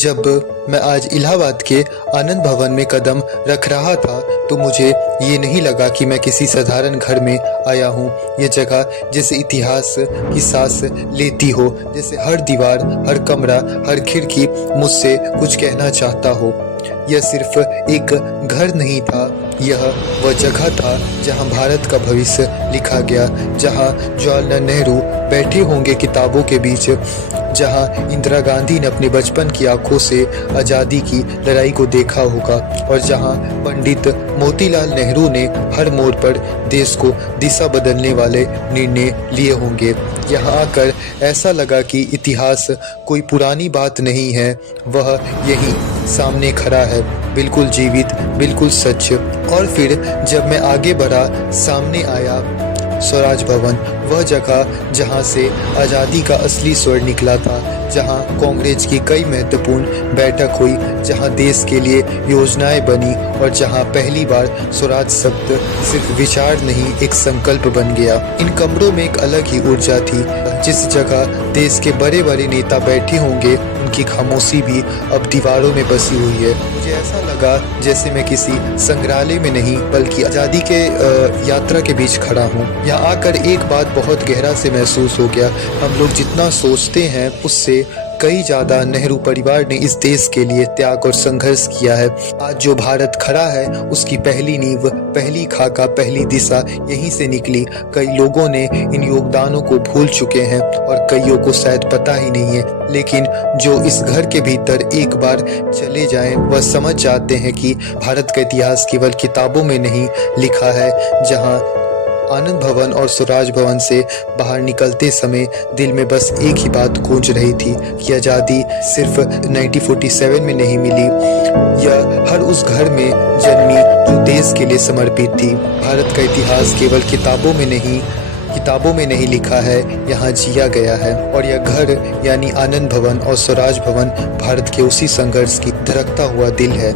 जब मैं आज इलाहाबाद के आनंद भवन में कदम रख रहा था तो मुझे ये नहीं लगा कि मैं किसी साधारण घर में आया हूँ। ये जगह जैसे इतिहास की सांस लेती हो, जैसे हर दीवार, हर कमरा, हर खिड़की मुझसे कुछ कहना चाहता हो। यह सिर्फ एक घर नहीं था, यह वह जगह था जहां भारत का भविष्य लिखा गया, जहां जवाहरलाल नेहरू बैठे होंगे किताबों के बीच, जहां इंदिरा गांधी ने अपने बचपन की आंखों से आज़ादी की लड़ाई को देखा होगा और जहां पंडित मोतीलाल नेहरू ने हर मोड़ पर देश को दिशा बदलने वाले निर्णय लिए होंगे। यहाँ आकर ऐसा लगा कि इतिहास कोई पुरानी बात नहीं है, वह यहीं सामने खड़ा है, बिल्कुल जीवित, बिल्कुल सच। और फिर जब मैं आगे बढ़ा, सामने आया स्वराज भवन, वह जगह जहां से आज़ादी का असली स्वर निकला था, जहां कांग्रेस की कई महत्वपूर्ण बैठक हुई, जहां देश के लिए योजनाएं बनी और जहां पहली बार स्वराज शब्द सिर्फ विचार नहीं, एक संकल्प बन गया। इन कमरों में एक अलग ही ऊर्जा थी। जिस जगह देश के बड़े बड़े नेता बैठे होंगे, उनकी खामोशी भी अब दीवारों में बसी हुई है। मुझे ऐसा लगा जैसे मैं किसी संग्रहालय में नहीं बल्कि आज़ादी के यात्रा के बीच खड़ा हूँ। यहाँ आकर एक बात बहुत गहरा से महसूस हो गया, हम लोग जितना सोचते हैं उससे कई ज़्यादा नेहरू परिवार ने इस देश के लिए त्याग और संघर्ष किया है। आज जो भारत खड़ा है उसकी पहली नींव, पहली खाका, पहली दिशा यहीं से निकली। कई लोगों ने इन योगदानों को भूल चुके हैं और कईयों को शायद पता ही नहीं है, लेकिन जो इस घर के भीतर एक बार चले जाएं वह समझ जाते हैं कि भारत का इतिहास केवल किताबों में नहीं लिखा है। जहां आनंद भवन और स्वराज भवन से बाहर निकलते समय दिल में बस एक ही बात गूंज रही थी कि आज़ादी सिर्फ 1947 में नहीं मिली, यह हर उस घर में जन्मी जो देश के लिए समर्पित थी। भारत का इतिहास केवल किताबों में नहीं लिखा है, यहाँ जिया गया है। और यह घर यानी आनंद भवन और स्वराज भवन भारत के उसी संघर्ष की धड़कता हुआ दिल है।